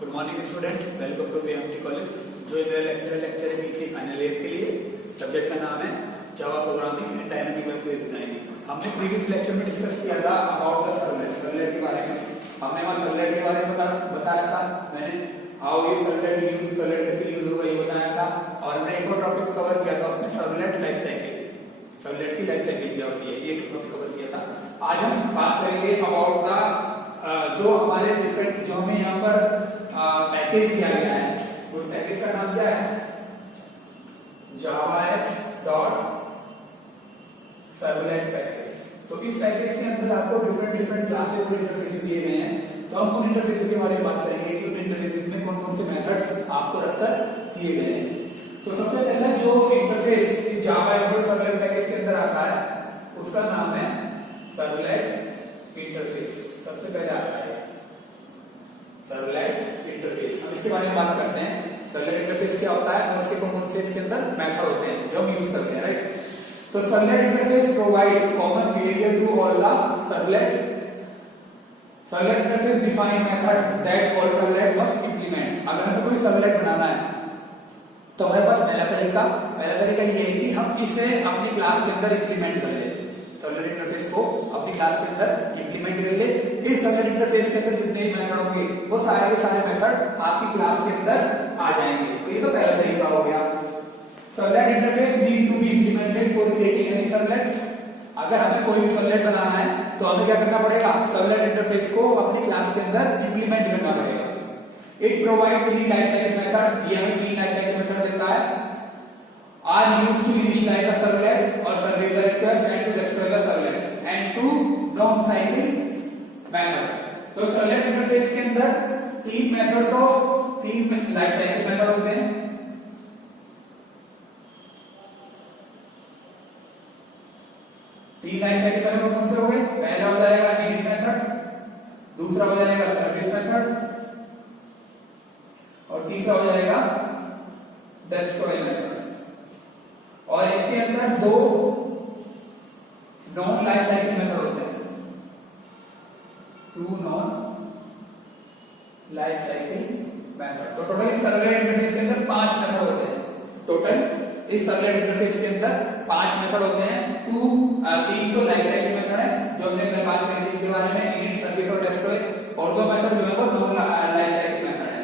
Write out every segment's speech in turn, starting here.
Good morning student, welcome to BMT college. जो मेरा lecture है बीसी फाइनल ईयर के लिए। सब्जेक्ट का नाम है Java programming and dynamic web page designing. हमने प्रीवियस लेक्चर में डिस्कस किया था अबाउट द सर्वलेट के बारे में। हमने वहां सर्वलेट के बारे में बताया था। मैंने how is servlet use, servlet कैसे यूज होगा ये बताया था। और हमने एक और टॉपिक कवर किया था उसमें सर्वलेट लाइफ साइकिल, सर्वलेट की लाइफ साइकिल क्या होती है, ये टॉपिक कवर किया था। आज हम बात करेंगे अबाउट द जो हमारे डिफरेंट जो हमें यहाँ पर पैकेज दिया गया है, उस पैकेज का नाम क्या है, javax सर्वलेट पैकेज। तो इस पैकेज के अंदर आपको डिफरेंट क्लासेस और इंटरफेसेस दिए गए हैं। तो हम उन इंटरफेसेस के बारे में बात करेंगे कि उन इंटरफेसेस में कौन कौन से मेथड्स आपको रखकर दिए गए हैं। तो सबसे पहले जो इंटरफेस javax सर्वलेट पैकेज के अंदर आता है उसका नाम है सर्वलेट इंटरफेस। सबसे पहले आता है सर्वलेट इंटरफेस। हम इसके बारे में बात करते हैं। सर्वलेट इंटरफेस क्या होता है और उसके कौन से इसके अंदर मेथड होते हैं जो हम यूज करते हैं, राइट। तो servlet interface provide common behaviour to all the servlet. Servlet interface define method that all servlet must implement. अगर हमें कोई सर्वलेट बनाना है तो हमारे पास पहला तरीका ये है कि हम इसे अपनी क्लास के अंदर इंप्लीमेंट कर ले। सर्वलेट इंटरफेस को अपनी क्लास के अंदर इंप्लीमेंट कर ले। इस सर्वलेट इंटरफेस के अंदर जितने भी मेथड होंगे वो सारे के सारे मेथड आपकी क्लास के अंदर आ जाएंगे। तो ये तो पहला तरीका हो गया। Servlet interface need to be implemented for creating any servlet. अगर हमें कोई भी सर्वलेट बनाना है तो हमें क्या करना पड़ेगा, सर्वलेट इंटरफेस को अपनी क्लास के अंदर इंप्लीमेंट करना पड़ेगा। It provide 3 life cycle method. ये हमें 3 लाइफ साइकिल मेथड देता है। are used to initialize the servlet or service the request and to destroy the servlet and to non cycle method। तो सर्वलेट इंटरफेस के अंदर 3 method तो 3 life cycle method होते हैं। तीन लाइफ साइकिल मेथड कौन से हो गए, पहला हो जाएगा init मेथड, दूसरा हो जाएगा सर्विस मेथड और तीसरा हो जाएगा destroy मेथड। और इसके अंदर 2 नॉन लाइफ साइकिल मेथड होते हैं, 2 नॉन लाइफ साइकिल मेथड। तो टोटल सर्वलेट इंटरफेस के अंदर 5 मेथड होते हैं। टोटल इस सर्वलेट इंटरफेस के अंदर 5 मेथड होते हैं। 3 तो लाइफ साइकिल मेथड है जो हमने कल बात करी थी इसके बारे में, init, सर्विस और destroy। और 2 मेथड जो है वो नॉन लाइफ साइकिल मेथड है।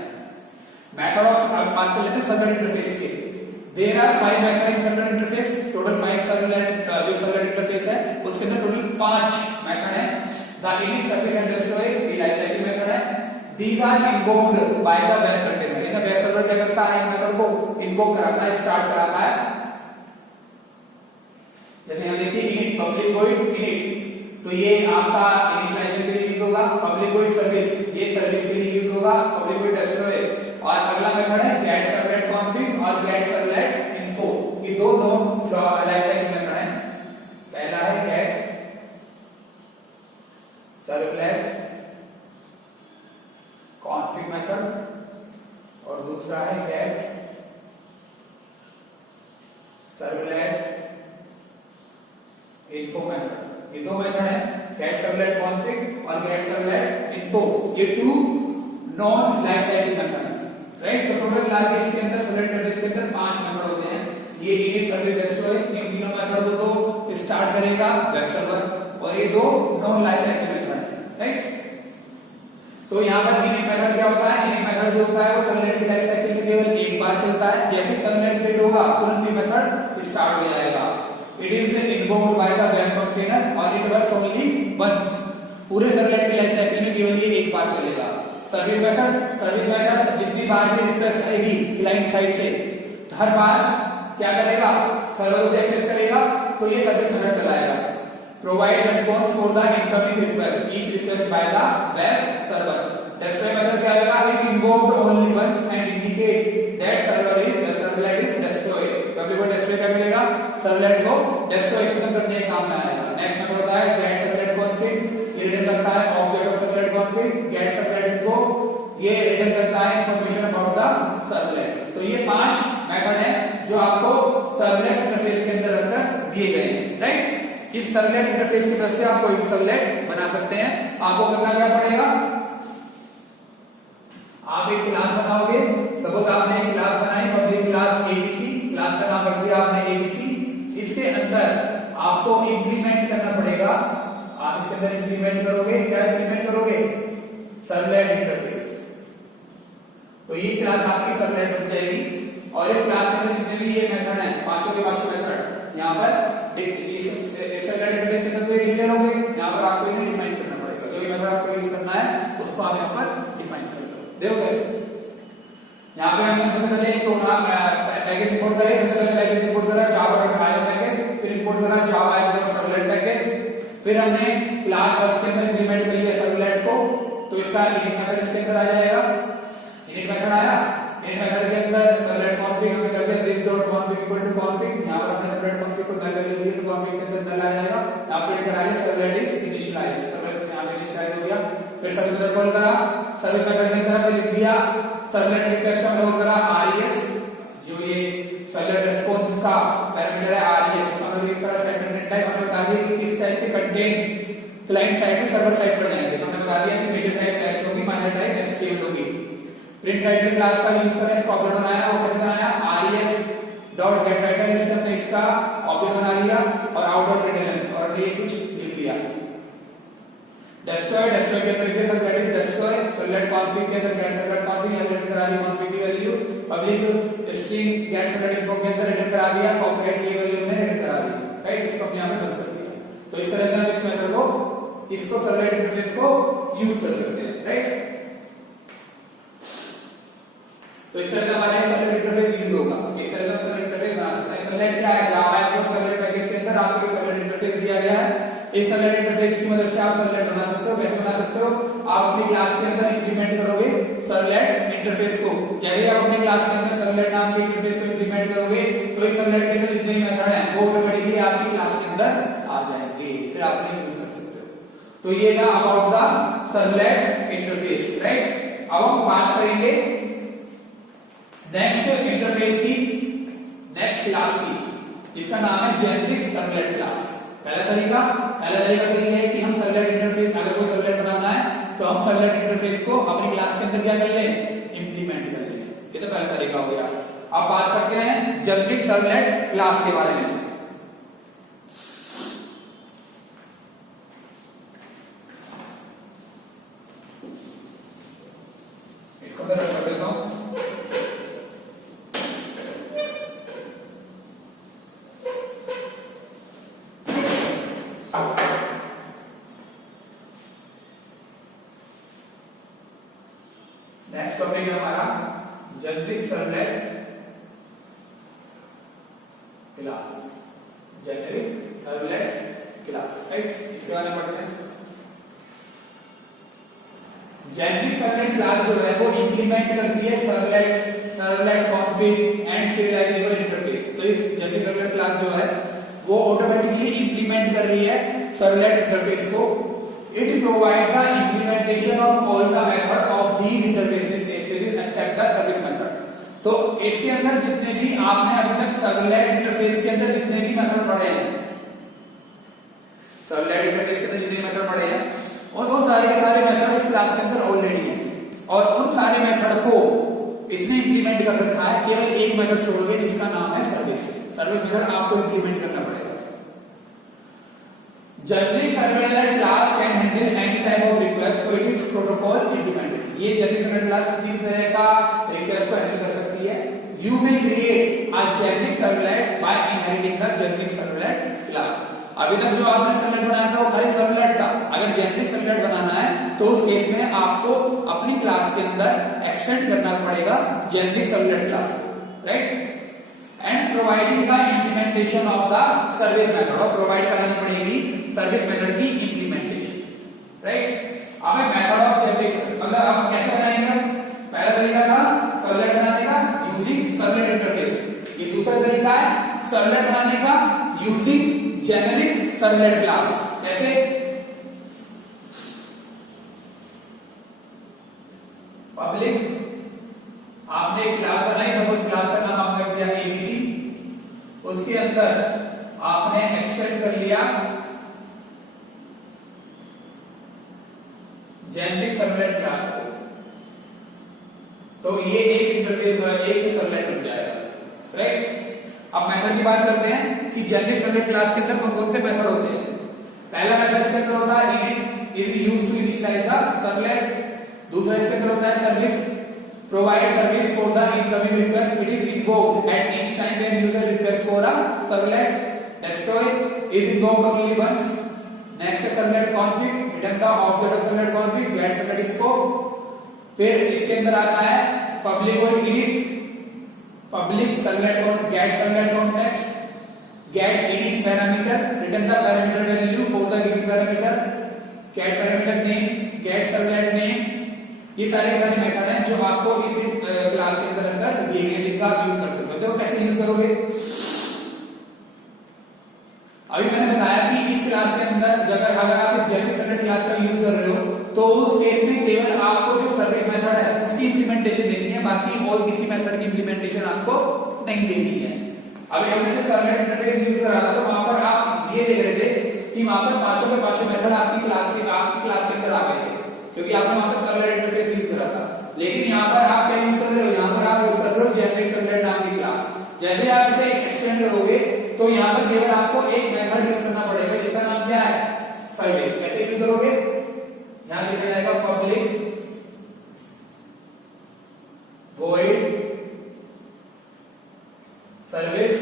मेथड ऑफ बात कर लेते हैं सर्वलेट इंटरफेस के। There are 5 method in servlet interface. Total 5 servlet जो सर्वलेट इंटरफेस है उसके अंदर टोटल 5 मेथड है। The init, service and destroy ये लाइफ साइकिल मेथड है। These are invoked by the web container। इनका वेब सर्वर क्या करता है, इन मेथड को इन्वोक कराता है, स्टार्ट कराता है। जैसे हम देखिए init पब्लिक वॉइड init, तो ये आपका इनिशियलाइजेशन के लिए यूज होगा। पब्लिक वॉइड सर्विस, ये सर्विस के लिए यूज होगा। पब्लिक वॉइड destroy और अगला मेथड है get सर्वलेट config और get सर्वलेट info। ये 2 नॉन लाइफ साइकिल मेथड हैं। पहला है get सर्वलेट config मेथड और दूसरा है get सर्वलेट info मेथड। ये 2 मेथड हैं, get सर्वलेट config और get सर्वलेट info। ये 2 नॉन लाइफ साइकिल मेथड है, राइट। तो टोटल मिला के इसके अंदर सर्वलेट इंटरफेस के अंदर 5 मेथड होते हैं। ये init, सर्विस, destroy, इन तीनों मेथड को तो स्टार्ट करेगा वेब सर्वर और ये 2 नॉन लाइफ साइकिल मेथड है, राइट। तो यहाँ पर init मेथड क्या होता है, init मेथड जो होता है वो सर्वलेट की लाइफ साइकिल में केवल एक बार चलता है। जैसे सर्वलेट क्रिएट होगा तुरंत ही मेथड स्टार्ट हो जाएगा। It is invoked bye the web container और इट वर्क्स ओनली वंस। पूरे सर्वलेट की लाइफ साइकिल में केवल ये एक बार चलेगा। सर्विस मेथड जितनी बार भी रिक्वेस्ट आएगी क्लाइंट साइड से तो हर बार क्या करेगा, सर्वर से एक्सेस करेगा तो ये सर्विस मेथड चलाएगा। Provide response for the incoming request each request by the web server. destroy method क्या करेगा, it invoked only once and indicate that servlet is destroyed। Public void destroy क्या करेगा, servlet को destroy खत्म करने के काम में आएगा। नेक्स्ट मेथड होता है get सर्वलेट config। ये रिटर्न करता है object of servlet config। get servlet info ये रिटर्न करता है इंफॉर्मेशन अबाउट द सर्वलेट। तो ये 5 मेथड हैं जो आपको सर्वलेट इंटरफेस के अंदर रखकर दिए गए हैं, राइट। इस सर्वलेट इंटरफेस की मदद से आप कोई भी सर्वलेट बना सकते हैं। आपको करना क्या पड़ेगा, आप एक क्लास बनाओगे, सपोज आपने एक क्लास बनाई पब्लिक क्लास एबीसी, क्लास का नाम रख दिया आपने एबीसी। इसके अंदर आपको इंप्लीमेंट करना पड़ेगा, आप इसके अंदर इंप्लीमेंट करोगे, क्या इंप्लीमेंट करोगे? Servlet interface. तो ये क्लास आपकी सर्वलेट बन जाएगी और इस क्लास के अंदर जितने भी ये मेथड हैं, पांचों के पांचों मेथड यहाँ पर सर्वलेट इंटरफेस के अंदर डिक्लेयर होंगे। यहाँ पर आपको इन्हें डिफाइन करना पड़ेगा, जो भी मेथड आपको यूज करना है उसको आप यहाँ पर डिफाइन कर लो। देखो कैसे, यहाँ पे हमने सबसे पहले एक प्रोग्राम पैकेज इंपोर्ट करें, सबसे पहले पैकेज इंपोर्ट करा जावा डॉट फाइल पैकेज, फिर इंपोर्ट करा जावा डॉट सर्वलेट पैकेज, फिर हमने क्लास फर्स्ट के अंदर इंप्लीमेंट कर लिया सर्वलेट को। तो इसका इनिट मेथड इसके अंदर आ जाएगा, इनिट मेथड आया, इनिट मेथड के अंदर सर्वलेट कॉन्फ़िग हमने कर दिया this dot config equal to config, यहाँ पर हमने सर्वलेट कॉन्फ़िग को नल वैल्यू दी तो कॉन्फ़िग के अंदर नल आ जाएगा। यहाँ प्रिंट करा लिया सर्वलेट इज इनिशियलाइज्ड, सर्वलेट यहाँ पे इनिशियलाइज हो गया। फिर सर्विस मेथड कॉल करा, सर्विस मेथड के अंदर हमने लिख दिया सर्वलेट रिक्वेस्ट का कॉल करा RES, जो ये सर्वलेट रिस्पांस का पैरामीटर है RES, इसका मतलब इसका सेट कंटेंट टाइप हमने बता दिया कि किस टाइप के कंटेंट क्लाइंट साइड से सर्वर साइड पर जाएंगे। तो हमने बता दिया कि मेजर टाइप हैश होगी, माइनर टाइप एसक्यूएल होगी। प्रिंट टाइटल क्लास का यूज करें, इसका ऑब्जेक्ट बनाया, वो कैसे बनाया? RES डॉट गेट टाइटल, इससे हमने इसका ऑब्जेक्ट बना लिया और आउट ऑफ रिटर्न और ये कुछ लिख दिया। डेस्ट्रॉय, डेस्ट्रॉय के अंदर लिखे servlet is destroy, servlet config के अंदर गेट सर्वलेट कॉन्फ़िग यहाँ रिटर्न करा दी कॉन्फ़िग की value, public string gate servlet info के अंदर रिटर्न करा दिया, कॉपीराइट की वैल्यू हमने रिटर्न करा दी, राइट। इसको अपने यहाँ पे बंद कर दिया। तो इस तरह से हम इस मेथड को, इसको सर्वलेट इंटरफेस को यूज कर सकते हैं, राइट। तो इस तरह से हमारे सर्वलेट इंटरफेस यूज होगा, इस तरह से सर्वलेट इंटरफेस बना सकते हैं। सर्वलेट क्या है? जावा एप्लिकेशन सर्वलेट पैकेज के अंदर आपको सर्वलेट इंटरफेस दिया गया है। इस सर्वलेट इंटरफेस की मदद से आप सर्वलेट बना सकते हो। कैसे बना सकते हो? आप अपनी क्लास के अंदर इंप्लीमेंट करोगे सर्वलेट इंटरफेस को। जब भी आप अपनी क्लास के अंदर सर्वलेट नाम के इंटरफेस को इंप्लीमेंट करोगे तो इस सर्वलेट के अंदर जितने भी मेथड हैं वो ऑटोमेटिकली आपकी क्लास के अंदर आ जाएंगे, फिर आप उन्हें यूज कर सकते हो। तो ये था about the servlet interface, right. अब हम बात करेंगे नेक्स्ट इंटरफेस की, नेक्स्ट क्लास की, जिसका नाम है जेनेरिक सर्वलेट क्लास। पहला तरीका है कि हम सर्वलेट इंटरफेस, अगर कोई सर्वलेट बनाना है तो हम सर्वलेट इंटरफेस को अपनी क्लास के अंदर क्या कर लें? इंप्लीमेंट कर लें। ये तो पहला तरीका हो गया। अब बात करते हैं जेनेरिक सर्वलेट क्लास के बारे में। इसको मैं रख देता हूं। नेक्स्ट टॉपिक है हमारा generic servlet class, generic servlet class, right. इसके बारे में पढ़ते हैं। जेनेरिक सर्वलेट क्लास जो है वो इंप्लीमेंट करती है servlet config and serialisable interface. तो इस जेनेरिक सर्वलेट क्लास जो है वो ऑटोमेटिकली इंप्लीमेंट कर रही है सर्वलेट इंटरफेस को। It provides the implementation of all the method of these interfaces except the service method। तो इसके अंदर जितने भी आपने अभी तक सर्वलेट इंटरफेस के अंदर जितने भी मेथड पढ़े हैं, सर्वलेट इंटरफेस के अंदर जितने मेथड पढ़े हैं और वो सारे के सारे मेथड इस क्लास के अंदर ऑलरेडी हैं और उन सारे मेथड को इसने इंप्लीमेंट कर रखा है। केवल एक मेथड छोड़ के जिसका नाम है सर्विस मेथड आपको इंप्लीमेंट करना पड़ेगा। Generic servlet class can handle any type of request, so it is protocol independent. ये जेनेरिक सर्वलेट क्लास किसी भी तरह का रिक्वेस्ट को हैंडल कर सकती है। You may create a generic servlet by inheriting the generic servlet class. अभी तक जो आपने सर्वलेट बनाया था वो खाली सर्वलेट था। अगर जेनेरिक सर्वलेट बनाना है तो उस केस में आपको अपनी क्लास के अंदर एक्सटेंड करना पड़ेगा generic servlet class, right. And providing the implementation of the service method, और प्रोवाइड करानी पड़ेगी सर्विस मेथड की इंप्लीमेंटेशन, राइट। अब मेथड ऑफ जेनेरिक, मतलब आप कैसे बनाएंगे? पहला तरीका था सर्वलेट बनाने का यूजिंग सर्वलेट इंटरफेस, ये दूसरा तरीका है सर्वलेट बनाने का यूजिंग जेनेरिक सर्वलेट क्लास। कैसे? पब्लिक आपने एक क्लास बनाई, सपोज क्लास का नाम आपने दिया एबीसी, उसके अंदर आपने एक्सटेंड कर लिया जेनेरिक सर्वलेट क्लास को। तो ये एक इंटरफेस एक सर्वलेट बन जाएगा, राइट। अब मेथड की बात करते हैं कि जेनेरिक सर्वलेट क्लास के अंदर कौन कौन से मेथड होते हैं। पहला मेथड इसके अंदर होता है init is used to initialize the servlet। दूसरा इसके अंदर होता है service provide service for the incoming request, it is invoked at each time when user requests for a servlet। destroy is invoked only once। next है servlet config, return the object of servlet config, get servlet info। फिर इसके अंदर आता है public और init, public servlet on get servlet context, get init parameter, return the parameter value for the given parameter, get parameter name, get servlet name। ये सारे method हैं जो आपको इस क्लास के अंदर रखकर दिए गए जिनका आप यूज कर सकते हो। तो कैसे यूज करोगे, अभी मैंने बताया कि इस क्लास के अंदर अगर आप इस जेनेरिक सर्वलेट क्लास का यूज कर रहे हो तो उस केस में केवल आपको जो सर्विस मेथड है उसकी इंप्लीमेंटेशन देनी है, बाकी और किसी मेथड की इंप्लीमेंटेशन आपको नहीं देनी है। अभी हमने जब सर्वलेट इंटरफेस यूज करा था तो वहां पर आप ये देख रहे थे कि वहां पर पांचों के पांचों मेथड आपकी क्लास के अंदर आ गए थे, क्योंकि आपने वहां पर सर्वलेट इंटरफेस यूज करा था। लेकिन यहाँ पर आप क्या यूज कर रहे हो, यहाँ पर आप यूज कर रहे हो जेनेरिक सर्वलेट नाम की क्लास। जैसे आप इसे एक्सटेंड करोगे तो यहाँ पर केवल आपको एक मेथड यूज करना पड़ेगा जिसका नाम क्या है, सर्विस। कैसे यूज करोगे, यहाँ लिखा जाएगा public void service.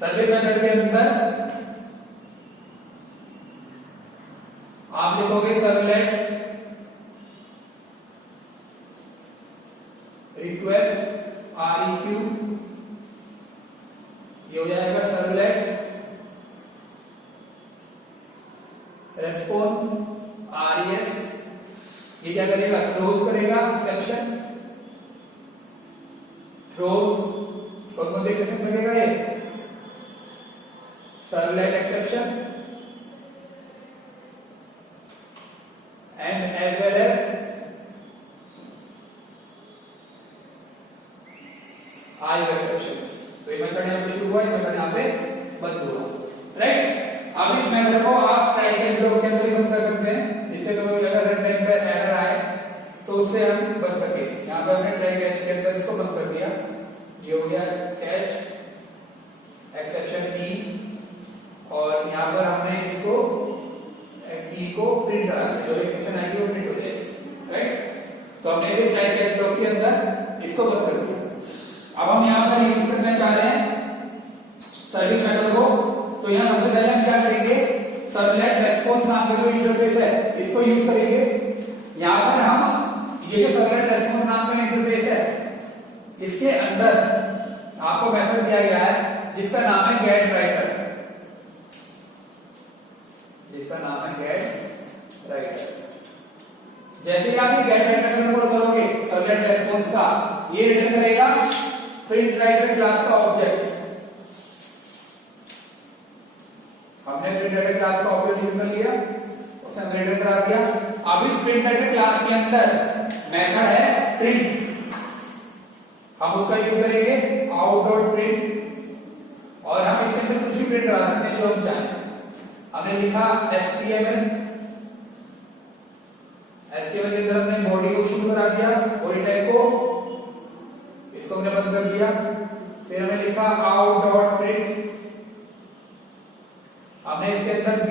Service method के अंदर आप लिखोगे सर्वलेट रिक्वेस्ट REQ, ये हो जाएगा सर्वलेट रेस्पॉन्स RES। ये क्या करेगा, थ्रोज करेगा एक्सेप्शन, थ्रोज कौन कौन से एक्सेप्शन करेगा, ये servlet exception and as well as IO exception. तो ये मेथड यहाँ पे शुरू हुआ, ये मेथड यहाँ पे बंद हुआ, राइट। अब इस मेथड को आप ट्राई कैच ब्लॉक के अंदर ही बंद कर सकते हैं, जिससे कोई अगर रन टाइम पे एरर आए तो उससे हम बच सके। यहाँ पे हमने ट्राई कैच के अंदर इसको बंद कर दिया, ये हो गया कैच एक्सेप्शन की, और यहाँ पर हमने इसको की को प्रिंट करा दिया, जो एक्सेप्शन आएगी वो प्रिंट हो जाएगी, राइट। तो हमने इसे ट्राई कैच ब्लॉक के अंदर इसको बंद कर दिया। अब हम यहाँ पर यूज करना चाह रहे हैं सर्विस मेथड को, तो यहाँ सबसे पहले हम क्या करेंगे, सर्वलेट रेस्पॉन्स नाम का जो इंटरफेस है इसको यूज करेंगे। यहाँ पर हम ये जो सर्वलेट रेस्पॉन्स नाम का इंटरफेस है इसके अंदर आपको मेथड दिया गया है जिसका नाम है गेट राइटर, जिसका नाम है गेट राइटर। जैसे ही आप ये गेट राइटर का कॉल करोगे सर्वलेट रेस्पॉन्स का, ये रिटर्न करेगा प्रिंट राइटर क्लास का ऑब्जेक्ट। हमने प्रिंट राइटर क्लास का ऑब्जेक्ट यूज कर लिया, उसे हमने रिटर्न करा दिया। अब इस प्रिंट राइटर क्लास के अंदर मेथड है प्रिंट, हम उसका यूज करेंगे out.print, और हम इसके अंदर कुछ भी प्रिंट करा सकते हैं जो हम चाहें। हमने लिखा HTML के अंदर हमने बॉडी को शुरू करा दिया, बॉडी टैग को, इसको हमने बंद कर दिया। फिर हमने लिखा out.print, हमने इसके अंदर b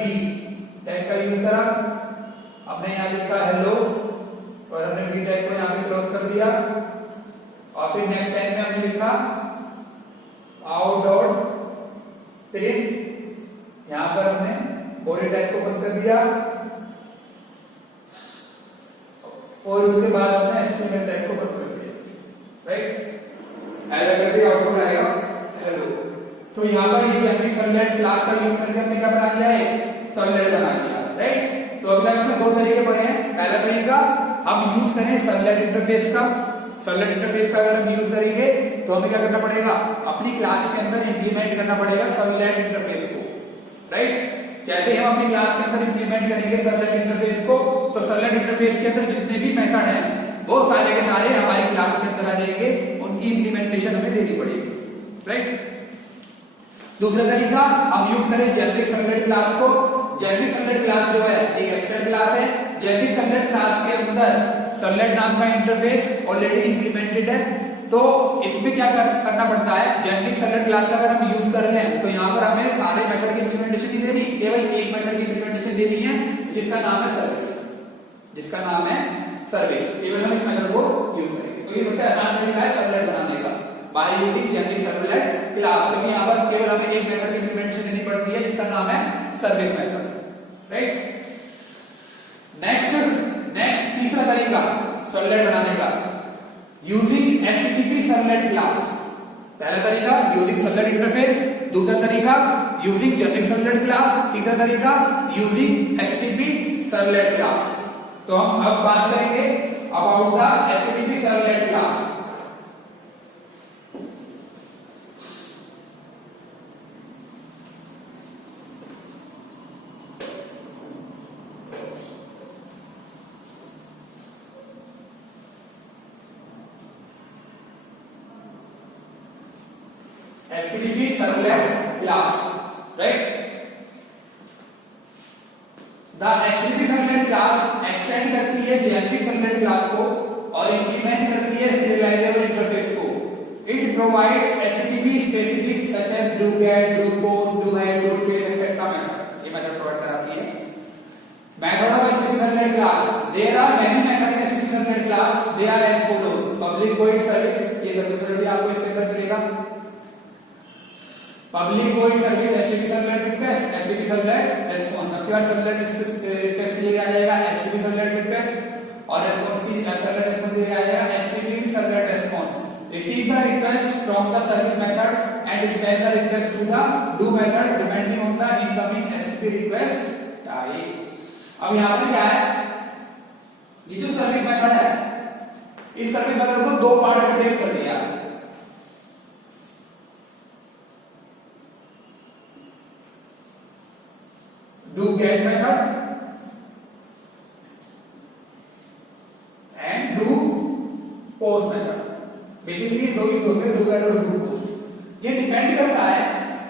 टैग का यूज करा, हमने यहाँ लिखा हेलो और हमने b टैग को यहाँ पे क्लोज कर दिया, और फिर नेक्स्ट लाइन में हमने लिखा out.print, यहाँ पर हमने बॉडी टैग को बंद कर दिया, और उसके बाद हमने HTML टैग को बंद कर दिया, राइट। ऐसा करके आउटपुट आएगा हेलो। तो यहाँ पर ये जेनेरिक सर्वलेट क्लास का यूज करके हमने क्या बना दिया है, सर्वलेट बना दिया, राइट। तो अभी तक हमने दो तरीके पढ़े हैं। पहला तरीका हम यूज करें सर्वलेट इंटरफेस का। सर्वलेट इंटरफेस का अगर हम यूज करेंगे तो हमें क्या करना पड़ेगा, अपनी क्लास के अंदर इंप्लीमेंट करना पड़ेगा सर्वलेट इंटरफेस को, राइट। जैसे हम अपनी क्लास के अंदर इंप्लीमेंट करेंगे सर्वलेट इंटरफेस को, तो सर्वलेट इंटरफेस के अंदर जितने भी मेथड हैं वो सारे के सारे हमारी क्लास के अंदर आ जाएंगे, उनकी इंप्लीमेंटेशन हमें देनी पड़ेगी, राइट। दूसरा तरीका हम यूज करें जेनेरिक सर्वलेट क्लास को। जेनेरिक सर्वलेट क्लास जो है एक एब्स्ट्रैक्ट क्लास है। जेनेरिक सर्वलेट क्लास के अंदर सर्वलेट नाम का इंटरफेस ऑलरेडी इंप्लीमेंटेड है, तो इसमें क्या करना पड़ता है, जेनेरिक सर्वलेट क्लास का अगर हम यूज कर रहे हैं तो यहाँ पर हमें सारे मेथड की इंप्लीमेंटेशन नहीं देनी, केवल एक मेथड की इंप्लीमेंटेशन देनी है जिसका नाम है सर्विस, जिसका नाम है सर्विस। केवल हम इस मेथड को यूज करेंगे। तो ये सबसे आसान तरीका है सर्वलेट बनाने का, by using generic servlet class. क्योंकि यहाँ पर केवल हमें एक मेथड की इंप्लीमेंटेशन देनी पड़ती है जिसका नाम है सर्विस मेथड, राइट। नेक्स्ट तीसरा तरीका सर्वलेट बनाने का, यूजिंग एचटीटीपी सर्वलेट क्लास। पहला तरीका यूजिंग सर्वलेट इंटरफेस, दूसरा तरीका यूजिंग जेनेरिक सर्वलेट क्लास, तीसरा तरीका यूजिंग एचटीटीपी सर्वलेट क्लास। तो हम अब बात करेंगे about the HTTP servlet class. HTTP servlet class, right? The HTTP servlet class extend करती है JNP servlet class को और implement करती है serializable interface को। It provides HTTP specific such as do get, do post, do hide, do trace, etc. method। ये method provide कराती है। Method of HTTP servlet class. There are many methods in HTTP servlet class. They are as follows: public void service, ये service भी आपको इसके अंदर मिलेगा। Public void service HTTP servlet request, HTTP servlet response. अब क्या सर्वलेट रिक्वेस्ट लिया जाएगा एचटीटीपी सर्वलेट रिक्वेस्ट और रेस्पॉन्स की सर्वलेट रेस्पॉन्स लिया जाएगा HTTP servlet response. Receive the request from the service method and spell the request to the do method depending on the incoming HTTP request type. अब यहां पर क्या है, ये जो सर्विस मेथड है, इस सर्विस मेथड को दो पार्ट में ब्रेक कर दिया। do get method and do post method। Basically दो ही होते हैं, do get और do post। ये डिपेंड करता है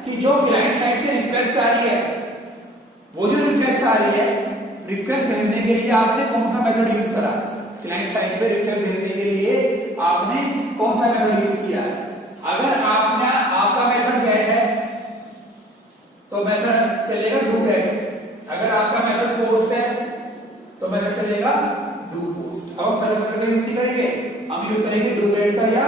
कि जो क्लाइंट साइड से रिक्वेस्ट आ रही है, वो जो रिक्वेस्ट आ रही है, रिक्वेस्ट भेजने के लिए आपने कौन सा मेथड यूज करा। क्लाइंट साइड पे रिक्वेस्ट भेजने के लिए आपने कौन सा मेथड यूज किया। अगर आपका मेथड गेट है तो मेथड चलेगा do get। अगर आपका मेथड पोस्ट है तो मेथड चलेगा डू पोस्ट। अब हम सर्व मेथड का यूज नहीं करेंगे, हम यूज करेंगे डू गेट का या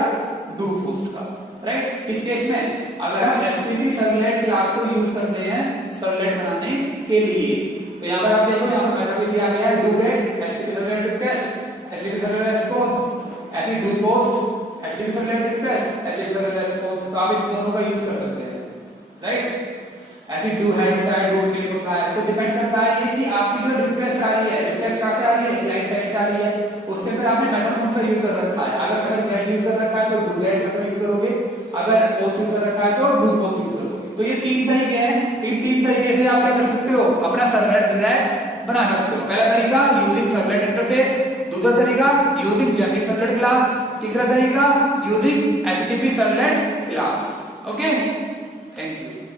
डू पोस्ट का, राइट। इस केस में अगर हम एचटीटीपी सर्वलेट क्लास को यूज करते हैं सर्वलेट बनाने के लिए, तो यहां पर आप देखो, यहां पर मेथड भी दिया गया है do get, HTTP servlet request, HTTP servlet response, ऐसे do post, HTTP servlet request, HTTP servlet response. तो आप इन दोनों का यूज कर सकते हैं, राइट। ऐसे डू हाइड होता है, डू ट्रेस होता है। तो डिपेंड करता है ये कि आपकी जो रिक्वेस्ट आ रही है, रिक्वेस्ट कहां से आ रही है, क्लाइंट साइड से आ रही है, उसके अंदर आपने मेथड कौन सा यूज कर रखा है। अगर मेथड गेट यूज कर रखा है तो डू गेट मेथड यूज करोगे, अगर पोस्ट यूज कर रखा है तो डू पोस्ट यूज करोगे। तो ये तीन तरीके हैं, इन तीन तरीके से आप क्या कर सकते हो, अपना सर्वलेट बना सकते हो। पहला तरीका यूजिंग सर्वलेट इंटरफेस, दूसरा तरीका यूजिंग जेनेरिक सर्वलेट क्लास, तीसरा तरीका using HTTP servlet class. Okay, thank you.